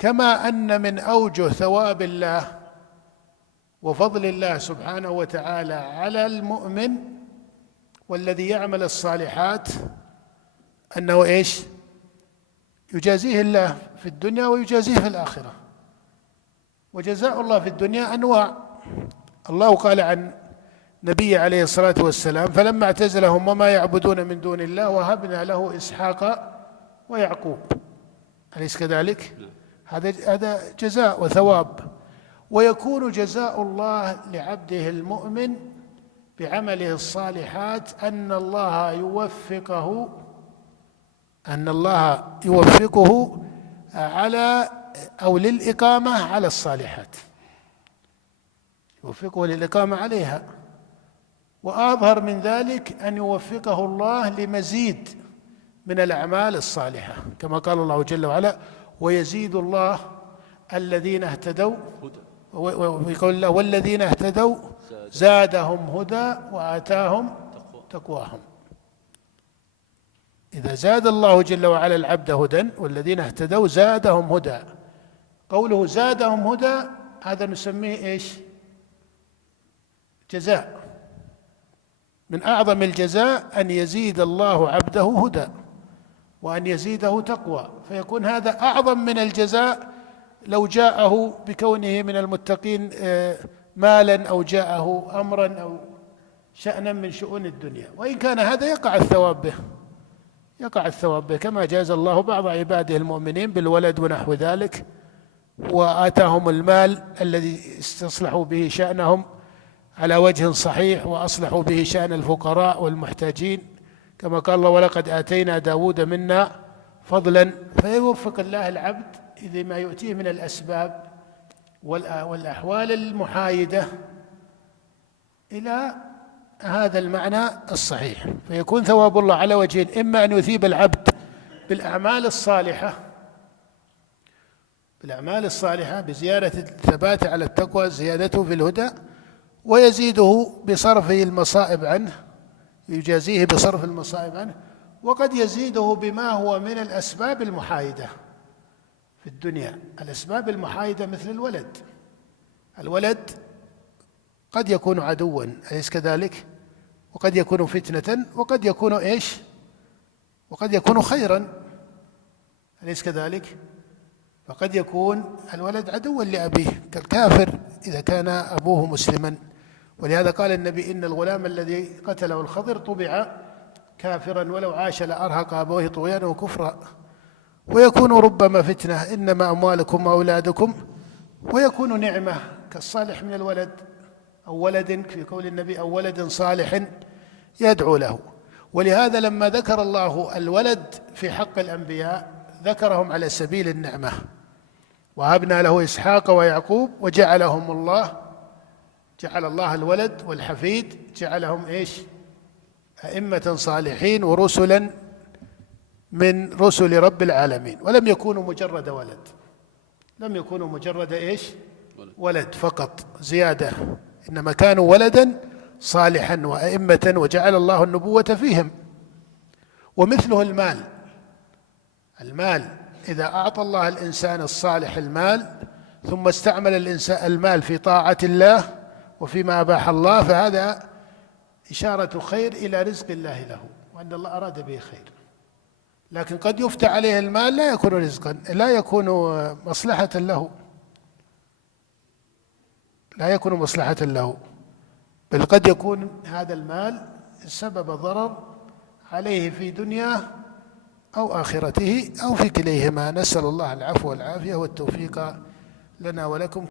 كما أن من أوجه ثواب الله وفضل الله سبحانه وتعالى على المؤمن والذي يعمل الصالحات أنه إيش؟ يجازيه الله في الدنيا ويجازيه في الآخرة. وجزاء الله في الدنيا أنواع. الله قال عن نبي عليه الصلاة والسلام: فلما اعتزلهم وما يعبدون من دون الله وهبنا له إسحاق ويعقوب. أليس كذلك؟ هذا جزاء وثواب. ويكون جزاء الله لعبده المؤمن بعمله الصالحات أن الله يوفقه على أو للإقامة على الصالحات، يوفقه للإقامة عليها. وأظهر من ذلك أن يوفقه الله لمزيد من الأعمال الصالحة، كما قال الله جل وعلا: ويزيد الله الذين اهتدوا، ويقول الله: والذين اهتدوا زادهم هدى وآتاهم تقواهم. إذا زاد الله جل وعلا العبد هدى والذين اهتدوا زادهم هدى. قوله زادهم هدى هذا نسميه إيش؟ جزاء. من أعظم الجزاء أن يزيد الله عبده هدى وأن يزيده تقوى، فيكون هذا أعظم من الجزاء لو جاءه بكونه من المتقين مالا أو جاءه أمرا أو شأنا من شؤون الدنيا. وإن كان هذا يقع الثواب به كما جاز الله بعض عباده المؤمنين بالولد ونحو ذلك، وآتاهم المال الذي استصلحوا به شأنهم على وجه صحيح وأصلحوا به شأن الفقراء والمحتاجين، كما قال الله: ولقد آتينا داود منا فضلا. فيوفق الله العبد إذا ما يؤتيه من الأسباب والأحوال المحايدة إلى هذا المعنى الصحيح، فيكون ثواب الله على وجهين: إما أن يثيب العبد بالأعمال الصالحة بزيادة الثبات على التقوى، زيادته في الهدى، ويزيده بصرف المصائب عنه، يجازيه بصرف المصائب عنه. وقد يزيده بما هو من الأسباب المحايدة في الدنيا. الأسباب المحايدة مثل الولد قد يكون عدوا، أليس كذلك؟ وقد يكون فتنة، وقد يكون إيش؟ وقد يكون خيرا، أليس كذلك؟ فقد يكون الولد عدوا لأبيه كالكافر إذا كان أبوه مسلما. ولهذا قال النبي: إن الغلام الذي قتله الخضر طبع كافرا ولو عاش لأرهق أبويه طغيانا وكفرا. ويكون ربما فتنة: إنما أموالكم وأولادكم. ويكون نعمة كالصالح من الولد أو ولد، في قول النبي: أو ولد صالح يدعو له. ولهذا لما ذكر الله الولد في حق الأنبياء ذكرهم على سبيل النعمة: وهبنا له إسحاق ويعقوب وجعلهم الله، جعل الله الولد والحفيد جعلهم إيش؟ أئمة صالحين ورسلا من رسل رب العالمين. ولم يكونوا مجرد ولد، لم يكونوا مجرد إيش؟ ولد فقط زيادة، إنما كانوا ولدا صالحا وأئمة وجعل الله النبوة فيهم. ومثله المال إذا أعطى الله الإنسان الصالح المال ثم استعمل الإنسان المال في طاعة الله وفيما أباح الله، فهذا إشارة خير إلى رزق الله له وأن الله أراد به خير. لكن قد يفتى عليه المال لا يكون رزقا، لا يكون مصلحة له، بل قد يكون هذا المال سبب ضرر عليه في دنياه أو آخرته أو في كليهما. نسأل الله العفو والعافية والتوفيق لنا ولكم.